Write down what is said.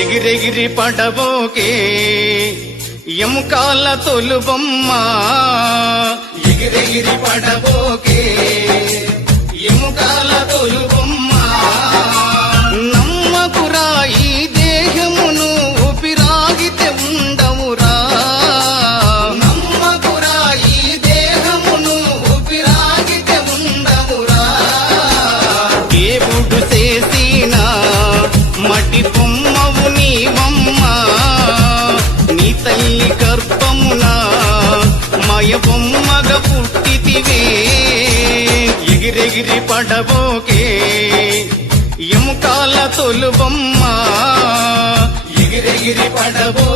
ఎగిరెగిరి పడబోకే ఎముకాల తొలుబొమ్మ ఎగిరెగిరి పడబోకే ఎముకాల తొలుబొమ్మ నమ్మకురా ఈ దేహమును ఊపిరాగితే ఉండవురా నమ్మకురా ఈ దేహమును ఊపిరాగితే ఉండవురా దేవుడు చేసిన మటి బొమ్మవు నీవమ్మ నీ తల్లి గర్భమున మయ బొమ్మగా పుట్టితివే ఎగిరెగిరి పడబోకే ఎముకాల తొలుబొమ్మ ఎగిరెగిరి పడబో